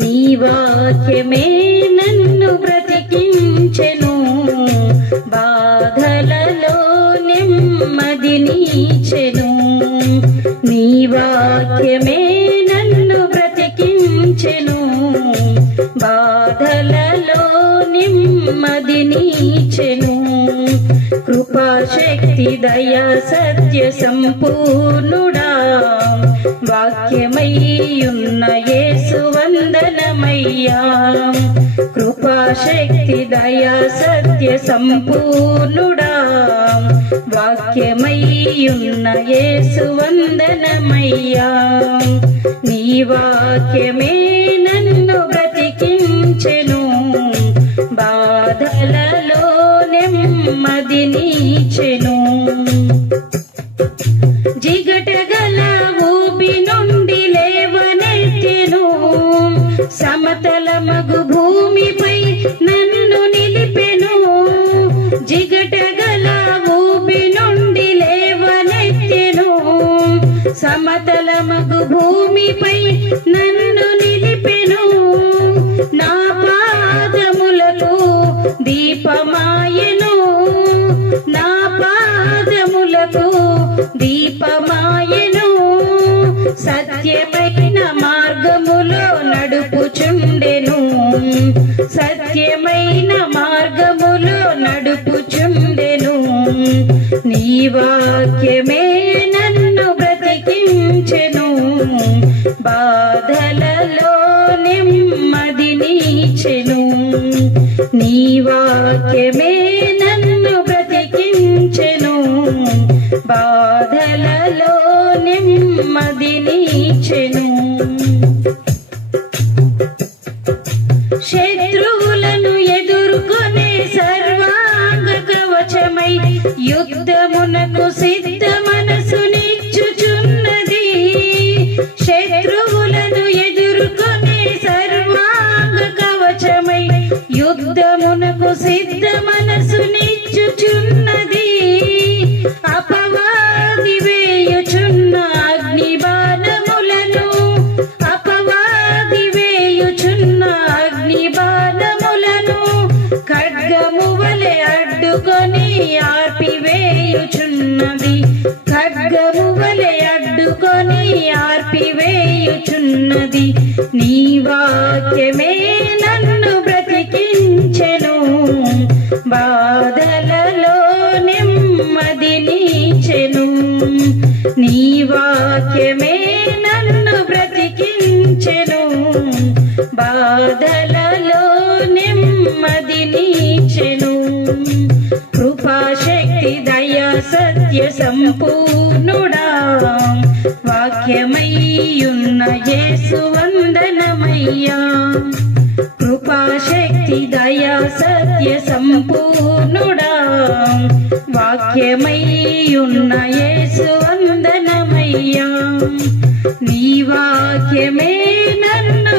నీ వాక్యమే నన్ను బ్రతికించెను, బాధలలో నెమ్మదినిచ్చెను. నీ వాక్యమే నన్ను బ్రతికించెను, బాధలలో నెమ్మదినిచ్చెను. కృపాశక్తి దయా సత్య సంపూర్ణుడా, వాక్యమయ్యున్న యేసు వందనమయ్యా. కృపాశక్తి దయా సత్య సంపూర్ణుడా, వాక్యమయ్యున్న యేసు వందనమయ్యా. నీ వాక్యమే నన్ను బ్రతికించెను, బాధలలో నెమ్మదినిచ్చెను. జిగటగల ఊబి నుండి లేవనెత్తెను, సమతలమగు భూమిపై నన్ను నిలిపెను. జిగటగల ఊబి నుండి లేవనెత్తెను, సమతలమగు భూమిపై నన్ను నిలిపెను. నా పాదములకు దీపమాయెను, నా పాదములకు దీపమాయెను. సత్యమైన మార్గములో నడుపుచుండెను, సత్యమైన మార్గములో నడుపుచుండెను. నీ వాక్యమే నన్ను బ్రతికించెను, బాధలలో నెమ్మదినిచ్చెను. నీ వాక్యమే నన్ను బ్రతికించెను, బాధలలో నెమ్మదినిచ్చెను. శత్రువులను ఎదుర్కొనే సర్వాంగ కవచమై యుద్ధమునకు సిద్ధ మనసునిచ్చుచున్నది. శత్రువులను ఎదుర్కొనే సర్వాంగ కవచమై యుద్ధమునకు సిద్ధ మనసునిచ్చుచున్నది. అపవాది వేయుచున్న అగ్ని బాణములను, అపవాది వేయుచున్న అగ్ని బాణములను ఖడ్గము వలె అడ్డుకొని ఆర్పివేయుచున్నది. ఖడ్గము వలె అడ్డుకొని ఆర్పివేయుచున్నది. నీ వాక్యమే నన్ను బ్రతికించెను, బాధలలో నెమ్మదినిచ్చెను. నీ వాక్యమే నన్ను బ్రతికించెను, బాధలలో నెమ్మదినిచ్చెను. కృపాశక్తి దయా సత్య సంపూర్ణుడా, వాక్యమయ్యున్న యేసు వందనమయ్యా. కృపాశక్తి దయా సత్య సంపూర్ణుడా, వాక్యమయ్యున్న యేసు వందనమయ్యా. నీ వాక్యమే నన్ను